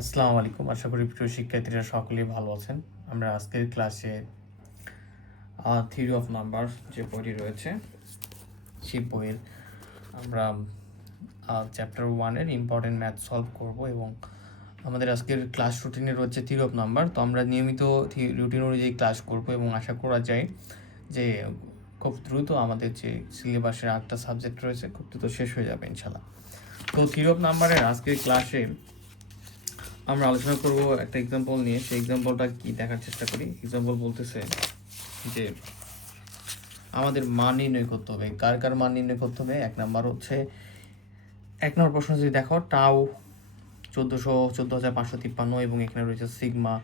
আসসালামু আলাইকুম। আশা করি প্রিয় শিক্ষার্থীরা সকলেই ভালো আছেন। আমরা আজকের ক্লাসে থিওরি অফ নাম্বার যে বইটি রয়েছে সেই বইয়ের আমরা চ্যাপ্টার 1-এর ইম্পর্টেন্ট ম্যাথ সলভ করব এবং আমাদের আজকের ক্লাস রুটিনে রয়েছে থিওরি অফ নাম্বার। তো আমরা নিয়মিত রুটিন অনুযায়ী ক্লাস করব এবং আশা করা যায় যে খুব দ্রুত আমাদের যে সিলেবাসের 8টা সাবজেক্ট রয়েছে খুব দ্রুত শেষ হয়ে যাবে ইনশাল্লাহ। তো থিওরি অফ নাম্বারের আজকের ক্লাসে আমরা আলোচনা করব একটা এক্সাম্পল নিয়ে। সেই এক্সাম্পলটা কি দেখার চেষ্টা করি। এক্সাম্পল বলতেছে যে আমাদের মান নির্ণয় করতে হবে। কার কার মান নির্ণয় করতে হবে? এক নাম্বার প্রশ্ন যদি দেখো টাও 14,553 এবং এখানে রয়েছে সিগমা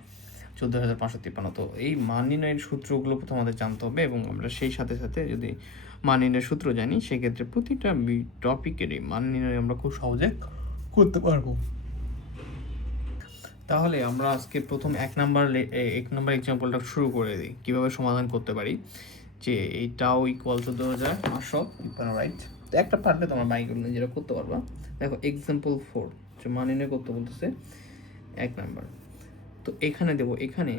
14,553। তো এই মান নির্ণয়ের সূত্রগুলো প্রথম আমাদের জানতে হবে এবং আমরা সেই সাথে সাথে যদি মান নির্ণয়ের সূত্র জানি সেক্ষেত্রে প্রতিটা টপিকেরই মান নির্ণয় আমরা খুব সহজে করতে পারবো। তাহলে আমরা আজকে প্রথম এক নাম্বার এক্সাম্পলটা শুরু করে দিই কীভাবে সমাধান করতে পারি। যে এইটাও ইকুয়াল 14,553, রাইট? তো একটা পারলে তোমরা বাইকগুলো নিজেরা করতে পারবা। দেখো এক্সাম্পল 4 যে মান নির্ণয় করতে বলতেছে এক নাম্বার। তো এখানে দেবো, এখানে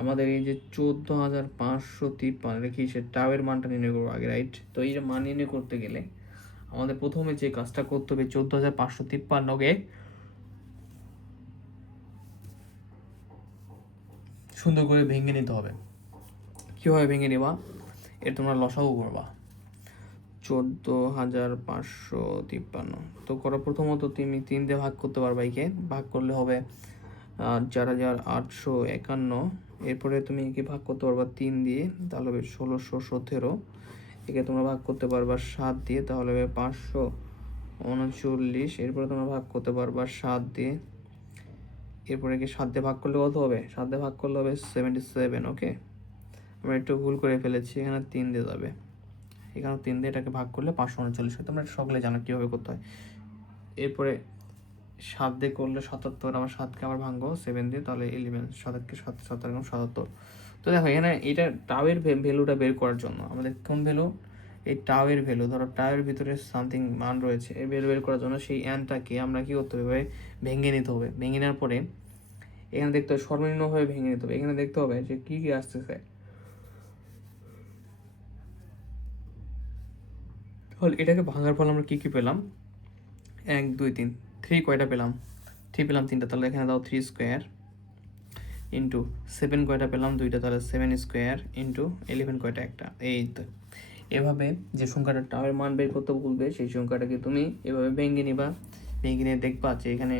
আমাদের এই যে 14,553 রেখে সে টাওয়ের মানটা নির্ণয় করবো আগে, রাইট? তো এই যে মান নির্ণয় করতে গেলে আমাদের প্রথমে যে কাজটা করতে হবে 14,553-কে সুন্দর করে ভেঙে নিতে হবে। কীভাবে ভেঙে নেবা? এর তোমরা লসাগু করবা 14,553। তো করো প্রথমত তুমি 3 দিয়ে ভাগ করতে পারবা। একে ভাগ করলে হবে 4,851। এরপরে তুমি একে ভাগ করতে পারবা 3 দিয়ে, তাহলে হবে 1,617। একে তোমরা ভাগ করতে পারবা 7 দিয়ে, তাহলে হবে 539। এরপরে তোমরা ভাগ করতে পারবা 7 দিয়ে, এরপরে কি 7 দিয়ে ভাগ করলে কত হবে? 7 দিয়ে ভাগ করলে হবে 77। ওকে, আমরা একটু ভুল করে ফেলেছি, এখানে 3 দিয়ে যাবে, এখানে 3 দিয়ে এটাকে ভাগ করলে 539 হয়। তোমরা সকলে জানো কীভাবে করতে হয়। এরপরে 7 দিয়ে করলে 77, আমার 7কে আবার ভাঙবো 7 দিয়ে, তাহলে 11, 7কে 7 77। তো দেখো এখানে এটা টাওয়ের ভ্যালুটা বের করার জন্য আমাদের কোন ভ্যালু? এই টাওয়ের ভ্যালু, ধরো টাওয়ের ভিতরে সামথিং মান রয়েছে, এই ভ্যালু বের করার জন্য সেই অ্যানটাকে আমরা কী করতে হবে? ভেঙে নিতে হবে। ভেঙে নেওয়ার পরে এখানে দেখতে হবে সর্বনিম্নভাবে ভেঙে নিতে হবে। এখানে দেখতে হবে যে কী কী আসতেছে। তাহলে এটাকে ভাঙার ফলে আমরা কী কী পেলাম? 1 2 3 3 কয়টা পেলাম? 3 পেলাম 3টা, তাহলে এখানে দাও 3 স্কোয়ার ইন্টু 7 কয়টা পেলাম? 2টা, তাহলে 7 স্কোয়ার ইন্টু 11 কয়টা? একটা। এই তো এভাবে যে সংখ্যাটা টাওয়ের মান বের করতে বলবে সেই সংখ্যাটাকে তুমি এভাবে ভেঙে নিবা। ভেঙে নিয়ে দেখবা যে এখানে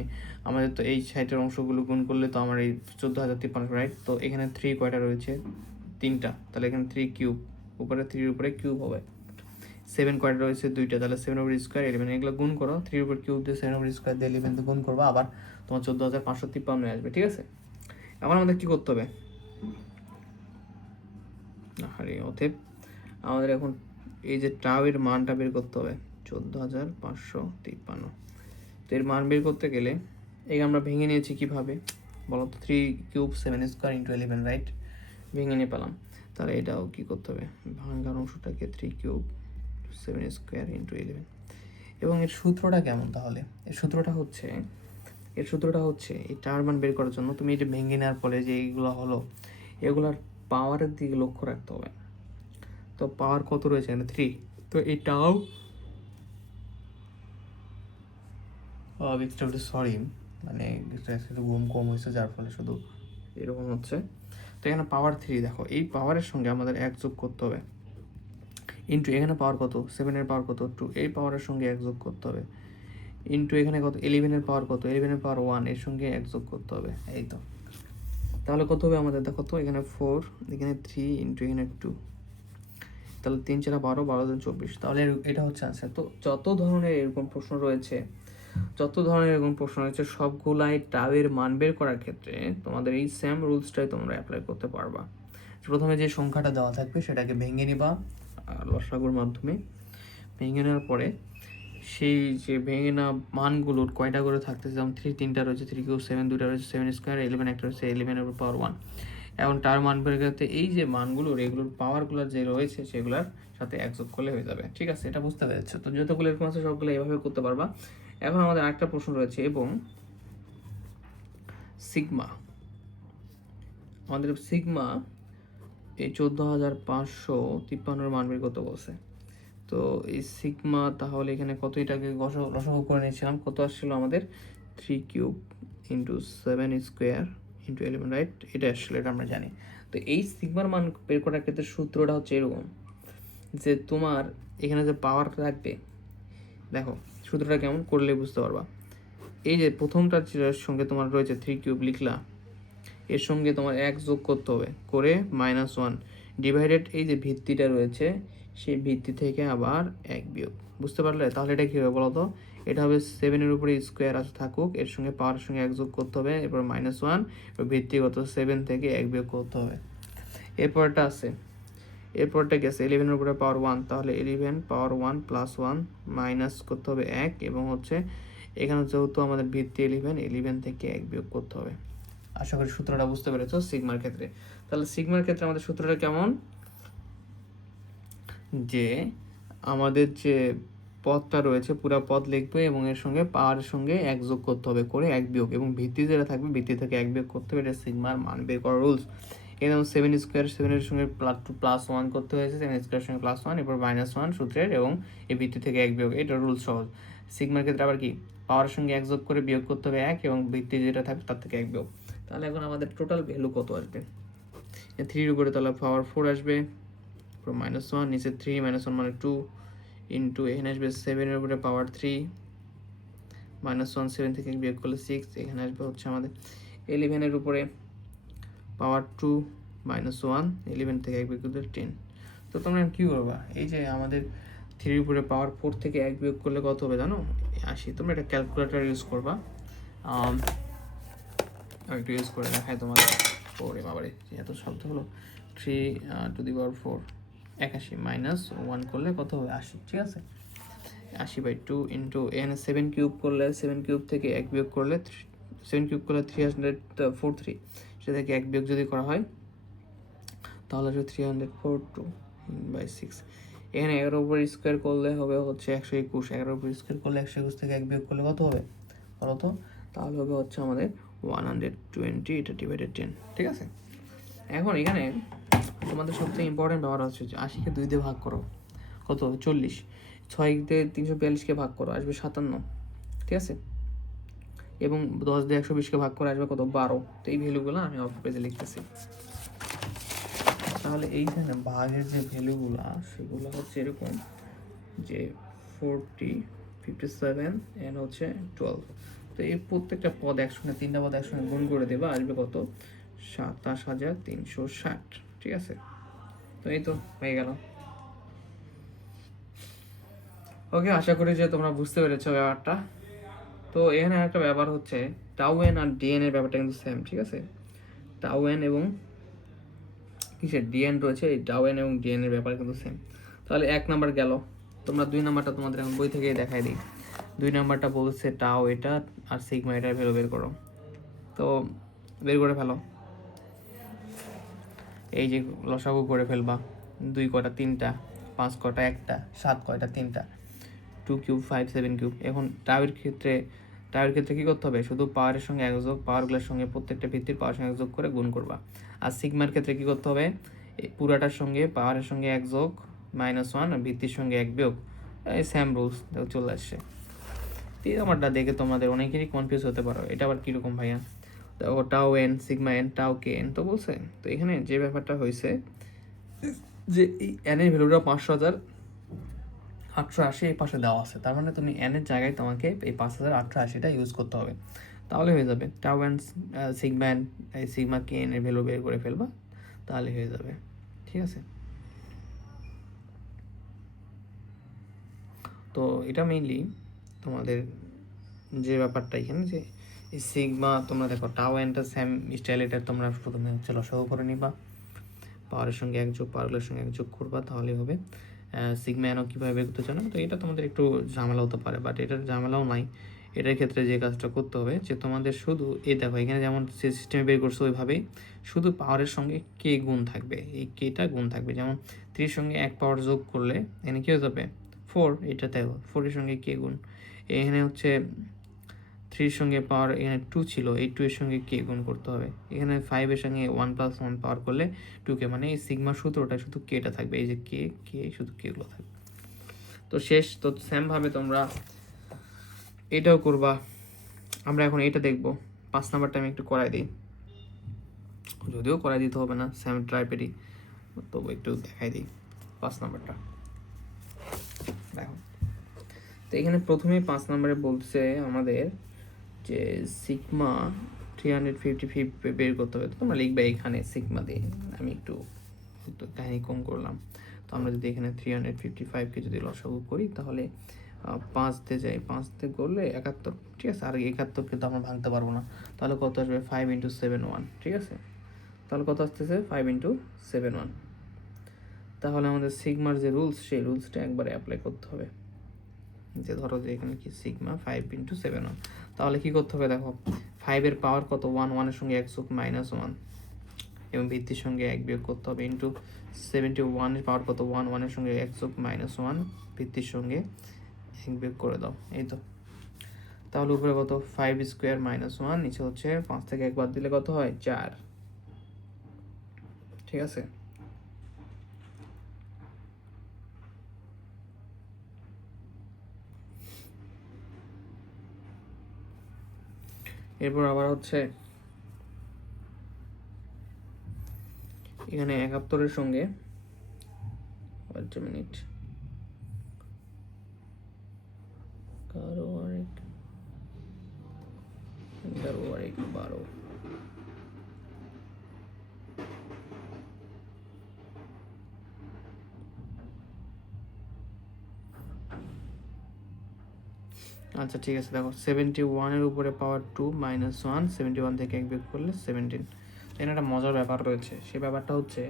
আমাদের তো এই সাইডের অংশগুলো গুণ করলে তো আমার এই 14,553, রাইট? তো এখানে 3 কয়টা রয়েছে? 3টা, তাহলে এখানে 3 কিউব, উপরে 3-এর উপরে কিউব হবে। 7 কয়টা রয়েছে? 2টা, তাহলে 7 ওভার স্কোয়ার 11। এগুলো গুণ করো, 3 উপর কিউব দিয়ে 7 ওভার স্কোয়ার দিয়ে 11 গুণ করবা, আবার তোমার 14,553 আসবে। ঠিক আছে, এখন আমাদের কী করতে হবে? আরে অতএব আমাদের এখন এই যে টাওয়ের মানটা বের করতে হবে 14,553। তো এর মান বের করতে গেলে এই আমরা ভেঙে নিয়েছি কীভাবে বলো তো? 3 কিউব 7 স্কোয়ার ইন্টু 11, রাইট? ভেঙে নিয়ে পেলাম। তাহলে এটাও কী করতে হবে? ভাঙার অংশটাকে 3 কিউব 7 স্কোয়ার ইন্টু 11। এবং এর সূত্রটা কেমন তাহলে? এর সূত্রটা হচ্ছে এই টাওয়ার মান বের করার জন্য তুমি এটা ভেঙে নেওয়ার ফলে যে এইগুলো হলো, এগুলার পাওয়ারের দিকে লক্ষ্য রাখতে হবে। তো পাওয়ার কত রয়েছে এখানে? 3। তো এটাও সরি, মানে একটু ঘুম কম হয়েছে যার ফলে শুধু এরকম হচ্ছে। তো এখানে পাওয়ার 3, দেখো এই পাওয়ারের সঙ্গে আমাদের 1 যোগ করতে হবে ইন্টু এখানে পাওয়ার কত? 7-এর পাওয়ার কত? 2, এই পাওয়ারের সঙ্গে 1 যোগ করতে হবে ইন্টু এখানে কত? 11-এর পাওয়ার কত? 11-এর পাওয়ার 1, এর সঙ্গে 1 যোগ করতে হবে। এই তো, তাহলে কত হবে আমাদের? দেখো তো এখানে 4, এখানে 3 ইন্টু এখানে 2, তাহলে 3 4 12, 12 2 24। তাহলে এটা হচ্ছে আনসার। তো যত ধরনের এরকম প্রশ্ন রয়েছে সবগুলাই টাওয়ের মান বের করার ক্ষেত্রে তোমাদের এই সেম রুলসটাই তোমরা অ্যাপ্লাই করতে পারবা। প্রথমে যে সংখ্যাটা দেওয়া থাকবে সেটাকে ভেঙে নিবা লসাগুর মাধ্যমে। ভেঙে নেওয়ার পরে সেই যে ভেঙে নেওয়া মানগুলোর কয়টা করে থাকতেছে, যেমন 3 3টা রয়েছে, 3 কিউব 7 2টা রয়েছে, 7 স্কোয়ার 11 একটা রয়েছে, 11-এর পাওয়ার 1। এখন টার মান বের করতে এই যে মানগুলোর এগুলোর পাওয়ারগুলো যে রয়েছে সেগুলোর সাথে 1 যোগ করলে হয়ে যাবে। ঠিক আছে, এটা বুঝতে পেরেছো? তো যতগুলো এরকম আছে সবগুলো এভাবে করতে পারবা। এখন আমাদের আরেকটা প্রশ্ন রয়েছে, এবং সিগমা, আমাদের সিগমা এই 14,553 মান বের করতে বলছে। তো এই সিগমা তাহলে এখানে কত, এটাকে লসাগু করে নিয়েছিলাম, কত আসছিল আমাদের 3 cube into 7 square into 11, right? এটা আসলে এটা আমরা জানি। তো এই সিগমার মান বের করার ক্ষেত্রে সূত্রটা হচ্ছে এরকম, যে তোমার এখানে যে পাওয়ার থাকবে, দেখো সূত্রটা কেমন করলে বুঝতে পারবা। এই যে প্রথমটার সঙ্গে তোমার রয়েছে 3 কিউব লিখলা, এর সঙ্গে তোমার 1 যোগ করতে হবে, করে -1 ডিভাইডেড এই যে ভিত্তিটা রয়েছে সেই ভিত্তি থেকে আবার 1 বিয়োগ। বুঝতে পারলে? তাহলে এটা কী হবে বলো তো? এটা হবে 7-এর উপরে স্কোয়ার আছে থাকুক, এর সঙ্গে পাওয়ারের সঙ্গে 1 যোগ করতে হবে, এরপর -1, এরপর ভিত্তিগত 7 থেকে 1 বিয়োগ করতে হবে। এরপরটা আছে, এরপরটা গেছে 11-এর উপরে পাওয়ার 1, তাহলে 11 পাওয়ার 1 প্লাস 1 মাইনাস করতে হবে 1, এবং হচ্ছে এখানে যেহেতু আমাদের ভিত্তি 11 থেকে 1 বিয়োগ করতে হবে। আশা করি সূত্রটা বুঝতে পেরেছো সিগমার ক্ষেত্রে। তাহলে সিগমার ক্ষেত্রে আমাদের সূত্রটা কেমন, যে আমাদের যে পদটা রয়েছে পুরো পদ লিখবে এবং এর সঙ্গে পাওয়ারের সঙ্গে 1 যোগ করতে হবে, করে 1 বিয়োগ, এবং ভিত্তি যেটা থাকবে ভিত্তি থেকে 1 বিয়োগ করতে হবে। এটা সিগমার মান বের করার রুলস। এখানে যেমন 7 স্কোয়ার, 7-এর সঙ্গে প্লাস 1 করতে হয়েছে, 7 স্কোয়ারের সঙ্গে +1, এরপর -1 সূত্রের, এবং এই ভিত্তি থেকে 1 বিয়োগ, এটা রুলস সহজ। সিগমার ক্ষেত্রে আবার কি, পাওয়ারের সঙ্গে 1 যোগ করে বিয়োগ করতে হবে 1, এবং ভিত্তি যেটা থাকবে তার থেকে 1 বিয়োগ। তাহলে এখন আমাদের টোটাল ভ্যালু কত আসবে, 3-এর উপরে তাহলে পাওয়ার 4 আসবে, -1, নিচে 3 -1 মানে 2, ইন্টু এখানে আসবে 7-এর উপরে পাওয়ার 3 -1, 7 থেকে বিয়োগ করলে 6, এখানে আসবে হচ্ছে আমাদের 11-এর উপরে পাওয়ার 2 -1, 11 থেকে 1 বিয়োগ করলে 10। তো তোমরা কী করবা, এই যে আমাদের 3-এর উপরে পাওয়ার 4 থেকে 1 বিয়োগ করলে কত হবে জানো, 80। তোমরা এটা ক্যালকুলেটর ইউজ করবা, একটু ইউজ করে দেখায় তোমাদের। পরে বাবারে এত শব্দ হলো, 3 to the power 4 81 -1 করলে কত হবে, 80। ঠিক আছে, 80/2 ইন্টু এখানে 7 কিউব করলে, 7 কিউব থেকে 1 বিয়োগ করলে 7 কিউব করলে 343, সেটা থেকে 1 বিয়োগ যদি করা হয় তাহলে আসবে 342/6। এখানে 11 উপর স্কোয়ার করলে হবে হচ্ছে 121, 11 উপর স্কোয়ার করলে 121 থেকে 1 বিয়োগ করলে কত হবে বলো তো? তাহলে হবে হচ্ছে আমাদের 120, এটা ডিভাইডেড 10। ঠিক আছে, এখন এখানে তোমাদের সবথেকে ইম্পর্টেন্ট ব্যাপার হচ্ছে যে 80-কে 2 দিয়ে ভাগ করো, কত হবে 40, 6 দিয়ে 342-কে ভাগ করো আসবে 57। ঠিক আছে, এবং 10 দিয়ে 120-কে ভাগ করে আসবে কত, 12। তো এই ভ্যালুগুলো আমি অফ পেজে লিখতেছি। তাহলে এইখানে ভাগের যে ভ্যালুগুলো সেগুলো হচ্ছে এরকম, যে 40, 57 এন্ড হচ্ছে 12। তো এই প্রত্যেকটা পদ একসঙ্গে, 3টা পদ একসঙ্গে গুণ করে দেবা, আসবে কত, 27,360। ঠিক আছে, তো এই তো হয়ে গেল। ওকে, আশা করি যে তোমরা বুঝতে পেরেছো ব্যাপারটা। তো এখানে একটা ব্যাপার হচ্ছে টাউ এন আর ডিএন এর ব্যাপারটা কিন্তু সেম। ঠিক আছে, টাউ এন এবং কিসের ডিএন রয়েছে, এই টাউ এন এবং ডিএন এর ব্যাপার কিন্তু সেম। তাহলে 1 নাম্বার গেল, তোমরা 2 নাম্বারটা তোমাদের এখন বই থেকে দেখাই দিই। 2 নাম্বারটা বলছে টাও এটা আর সিগমা এটার ভ্যালু বের করো। তো বের করে ফেলো, এই যে লসাগু করে ফেলবা, 2 কটা 3টা, 5 কটা 1টা, 7 কয়টা 3টা, 2 কিউব 5 7 কিউব। এখন টাওয়ের ক্ষেত্রে কী করতে হবে, শুধু পাওয়ারের সঙ্গে 1 যোগ, পাওয়ারগুলোর সঙ্গে প্রত্যেকটা ভিত্তির পাওয়ার সঙ্গে 1 যোগ করে গুণ করবা। আর সিগমার ক্ষেত্রে কী করতে হবে, পুরাটার সঙ্গে পাওয়ারের সঙ্গে 1 যোগ, -1, আর ভিত্তির সঙ্গে 1 বিয়োগ। এই সেম রুলস চলে আসছে। 3 নাম্বারটা দেখে তোমাদের অনেকেরই কনফিউজ হতে পারো, এটা আবার কীরকম ভাইয়া, ও টাও এন সিগমা এন টাও কে এন তো বলছে। তো এখানে যে ব্যাপারটা হয়েছে যে এই এনের ভ্যালুটা 5,880 এই পাশে দেওয়া আছে, তার মানে তুমি এনের জায়গায় তোমাকে এই 5,880টা ইউজ করতে হবে, তাহলে হয়ে যাবে। টাও এন সিগমা এন এই সিগমা কে এন এর ভ্যালু বের করে ফেলবা, তাহলে হয়ে যাবে। ঠিক আছে, তো এটা মেইনলি তোমাদের যে ব্যাপারটা এখানে, যে এই সিগমা তোমরা দেখো টাও এনটা সেম স্টাইল, এটা তোমরা প্রথমে হচ্ছে লসাগু করে নিবা, পাওয়ারের সঙ্গে 1 যোগ, পাওয়ারগুলোর সঙ্গে 1 যোগ করবা, তাহলে হবে। সিগমা এনও কীভাবে বের করতে জানো, তো এটা তোমাদের একটু ঝামেলা হতে পারে, বাট এটার ঝামেলাও নাই। এটার ক্ষেত্রে যে কাজটা করতে হবে, যে তোমাদের শুধু এই দেখো এখানে যেমন সিস্টেমে বের করছো ওইভাবেই, শুধু পাওয়ারের সঙ্গে কে গুণ থাকবে, এই কেটা গুণ থাকবে। যেমন 3-এর সঙ্গে 1 পাওয়ার যোগ করলে এখানে কী হয়ে যাবে 4, এটাতে 4-এর সঙ্গে কে গুণ, এখানে হচ্ছে 3 এর সঙ্গে পাওয়ার এখানে 2 ছিল, এই 2 এর সঙ্গে কে গুণ করতে হবে। এখানে 5 এর সঙ্গে 1 + 1 পাওয়ার করলে 2 মানে এই সিগমার সূত্রটা শুধু কেটা থাকবে, এই যে কে শুধু কেগুলো থাকবে। তো শেষ। তো সেমভাবে তোমরা এটাও করবা। আমরা এখন এটা দেখব। 5 নাম্বারটা আমি একটু করাই দিই, যদিও করাই দিতে হবে না, সেম ট্রাইপেডই, তবু একটু দেখাই দিই 5 নাম্বারটা। দেখো, তো এখানে প্রথমে 5 নাম্বারে বলছে আমাদের যে সিগমা 355 বের করতে হবে। তো তোমরা লিখবে এখানে সিগমা দিয়ে, আমি একটু কাহিনী কম করলাম। তো আমরা যদি এখানে 355কে যদি লসাগু করি তাহলে 5 দিয়ে যাই, 5 দিয়ে করলে 71, ঠিক আছে। আর 71 কিন্তু আমরা ভাঙতে পারবো না, তাহলে কত আসবে 5 × 7 1, ঠিক আছে। তাহলে কত আসতেছে 5 × 7 1। তাহলে আমাদের সিগমার যে রুলস, সেই রুলসটা একবারে অ্যাপ্লাই করতে হবে। যে ধরো যে এখানে কি সিগমা 5 × 7 1, তাহলে কি করতে হবে দেখো, 5 এর পাওয়ার কত 1, 1 এর সঙ্গে 1 যোগ -1 এবং ভিত্তির সঙ্গে 1 বিয়োগ করতে হবে, ইন্টু 71 এর পাওয়ার কত 1, 1 এর সঙ্গে 1 যোগ -1 ভিত্তির সঙ্গে 1 বিয়োগ করে দাও। এই তো, তাহলে উপরে কত 5 স্কোয়ার -1, নিচে হচ্ছে 5 থেকে 1 বাদ দিলে কত হয় 4, ঠিক আছে। এরপর আবার হচ্ছে এখানে 71 এর সঙ্গে, ওয়েট আ মিনিট, কারো আরেক 12। আচ্ছা ঠিক আছে, দেখো 71 এর উপরে পাওয়ার 2 -1, 71 থেকে 1 বিয়োগ করলে 17। এখানে একটা মজার ব্যাপার রয়েছে, সেই ব্যাপারটা হচ্ছে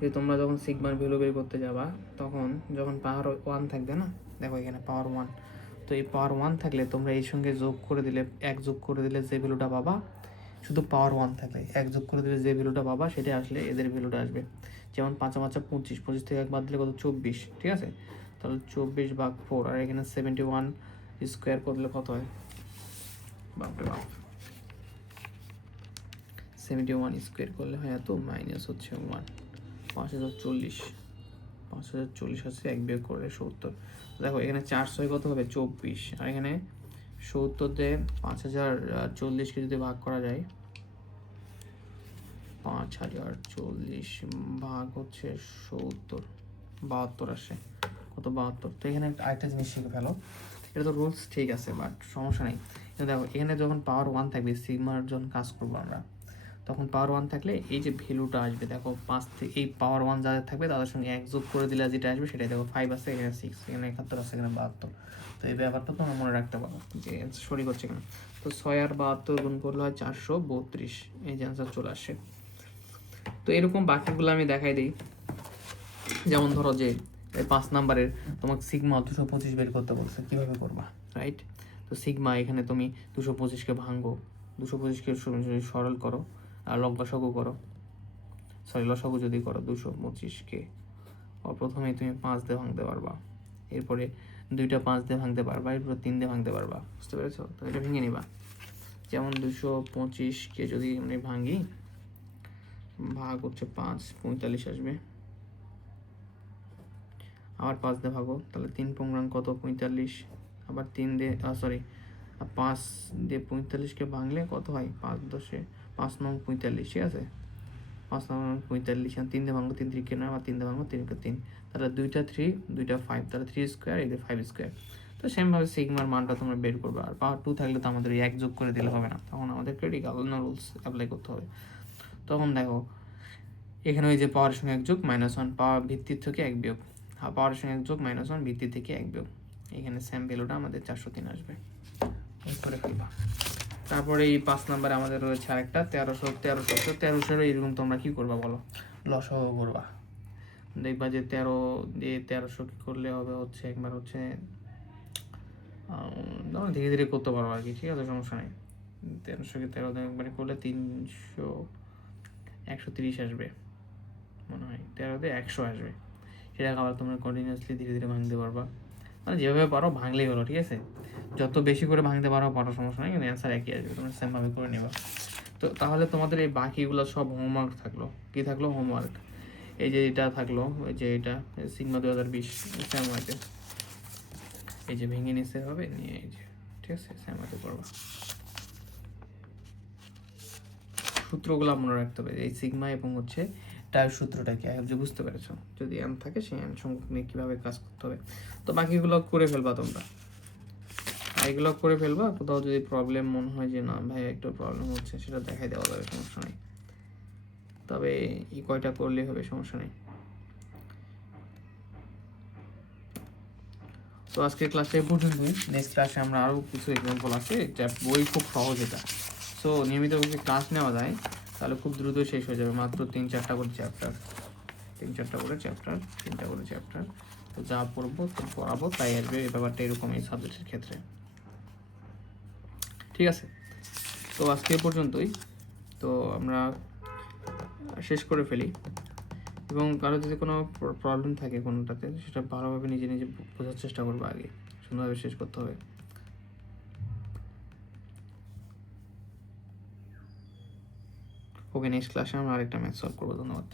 যে তোমরা যখন সিগমার ভ্যালু বের করতে যাবা, তখন যখন পাওয়ার 1 থাকবে না, দেখো এখানে পাওয়ার 1, তো এই পাওয়ার 1 থাকলে তোমরা এই সঙ্গে যোগ করে দিলে, 1 যোগ করে দিলে যে ভ্যালুটা পাবা, শুধু পাওয়ার 1 থাকলে 1 যোগ করে দিলে যে ভ্যালুটা পাবা সেটা আসলে এদের ভ্যালুটা আসবে। যেমন 5 5 25, 25 থেকে 1 বাদ দিলে কত 24, ঠিক আছে। তাহলে 24/4, আর এখানে 71 স্কোয়ার করলে কত হয়, বাপরে বাপ, 71 স্কোয়ার করলে হয় এত, মাইনাস হচ্ছে 1, 5040, 5040 হচ্ছে 1 বিয়োগ করলে 70। দেখো এখানে 400 কত হবে 24, আর এখানে 70 দিয়ে 5040কে যদি ভাগ করা যায়, 5040 ভাগ হচ্ছে 70, 72 আসে, কত 72। তো এখানে আরেকটা জিনিস শিখে ফেলো, এটা তো রুলস ঠিক আছে, বাট সমস্যা নেই। কিন্তু দেখো এখানে যখন পাওয়ার 1 থাকবে, সিগমার যখন কাজ করবো আমরা, তখন পাওয়ার 1 থাকলে এই যে ভ্যালুটা আসবে, দেখো 5 থেকে এই পাওয়ার 1 যাদের থাকবে তাদের সঙ্গে 1 যোগ করে দিলে যেটা আসবে সেটাই, দেখো 5 আছে, এখানে 6, এখানে 71 আছে, এখানে 72। তো এই ব্যাপারটা তো আমরা মনে রাখতে পারো যে সরি করছে কেন। তো 6 আর 72 গুণ করলে হয় 432, এই যে অ্যান্সার চলে আসে। তো এরকম বাকিগুলো আমি দেখাই দিই। যেমন ধরো যে 5 নাম্বারের তোমাকে সিগমা 225 বের করতে বলছে, কীভাবে করবা, রাইট। তো সিগমা এখানে তুমি 225কে ভাঙো, 225কে সরল করো, আর লসাগু করো, লসাগু যদি করো 225কে, প্রথমে তুমি 5 দিয়ে ভাঙতে পারবা, এরপরে 2টা 5 দিয়ে ভাঙতে পারবা, এরপরে 3 দিয়ে ভাঙতে পারবা, বুঝতে পেরেছো। তো এটা ভেঙে নিবা। যেমন 225কে যদি আমি ভাঙি, ভাগ হচ্ছে 5, 45 আসবে, আবার 5 দিয়ে ভাগো, তাহলে 3 পূর্ণাঙ্ক কত 45, আবার 3 দিয়ে 5 দিয়ে 45কে ভাঙলে কত হয় 5 10 5 9 45, ঠিক আছে। 5 9 45, 3 দিয়ে ভাঙবো 3 3 আবার 3 দিয়ে ভাঙবো 3 3, তাহলে 2টা 3 2টা 5, তাহলে 3 স্কোয়ার, এই 5 স্কোয়ার। তো সেমভাবে সিগমার মানটা তোমরা বের করবে। আর পাওয়ার 2 থাকলে তো আমাদের 1 যোগ করে দিলে হবে না, তখন আমাদের ক্রিটিক্যাল রুলস অ্যাপ্লাই করতে হবে। তখন দেখো এখানে ওই যে পাওয়ারের সঙ্গে 1 যোগ -1, পাওয়ার ভিত্তির থেকে 1 বিয়োগ, পাওয়ারের সঙ্গে 1 যোগ -1 ভিত্তি থেকে 1 বিয়োগ, এখানে সেম ভ্যালুটা আমাদের 403 আসবে, করে ফেলবা। তারপরে এই 5 নাম্বারে আমাদের রয়েছে আরেকটা 1300 এইরকম। তোমরা কি করবা বলো, লসাগু করবা। দেখবা যে 13 দিয়ে 1300 কি করলে হবে হচ্ছে, একবার হচ্ছে ধীরে ধীরে করতে পারবো আর কি, ঠিক আছে, সমস্যা নেই। 1300কে 13 দিয়ে একবারে করলে 130 আসবে মনে হয়, 13 দিয়ে 100 আসবে। সেটা আবার তোমরা কন্টিনিউয়াসলি ধীরে ধীরে ভাঙতে পারবা। মানে যেভাবে পারো ভাঙলেই হলো, ঠিক আছে? যত বেশি করে ভাঙতে পারো সমস্যা নেই, কিন্তু অ্যান্সার একই আসবে, তোমরা সেমভাবে করে নেবা। তো তাহলে তোমাদের এই বাকিগুলো সব হোমওয়ার্ক থাকলো। কি থাকলো? হোমওয়ার্ক। এই যে এটা থাকলো, ওই যে এটা সিগমা 2020 সেমওয়ার্কে, এই যে ভেঙে নিতে হবে নিয়ে, এই যে ঠিক আছে সেমওয়ার্কে করবা। সূত্রগুলো মনে রাখতে হবে, এই সিগমা এবং হচ্ছে টাইপ সূত্রটা কি যে বুঝতে পেরেছো? যদি এম থাকে সেই এম সংখ্যক নিয়ে কীভাবে কাজ করতে হবে। তো বাকিগুলো করে ফেলবা তোমরা, এগুলো করে ফেলবা। কোথাও যদি প্রবলেম মনে হয় যে না ভাই একটু প্রবলেম হচ্ছে, সেটা দেখাই দেওয়া যাবে, সমস্যা নেই। তবে এই কয়টা করলেই হবে, সমস্যা নেই। তো আজকে ক্লাসে পর্যন্তই। নেক্সট ক্লাসে আমরা আরও কিছু এক্সাম্পল আছে, এটা বই খুব সহজ এটা। সো নিয়মিত যদি ক্লাস নেওয়া যায় তাহলে খুব দ্রুত শেষ হয়ে যাবে, মাত্র 3-4টা করে চ্যাপ্টার, 3-4টা করে চ্যাপ্টার, 3টা করে চ্যাপ্টার। তো যা পড়বো পড়াবো তাই আসবে, এই ব্যাপারটা এরকম এই সাবজেক্টের ক্ষেত্রে, ঠিক আছে? তো আজকে পর্যন্তই। তো আমরা শেষ করে ফেলি, এবং কারো যদি কোনো প্রবলেম থাকে কোনোটাতে, সেটা ভালোভাবে নিজে নিজে বোঝার চেষ্টা করবো, আগে সুন্দরভাবে শেষ করতে হবে। ওকে, নেক্সট ক্লাসে আমরা আরেকটা ম্যাথ সলভ করবো। ধন্যবাদ।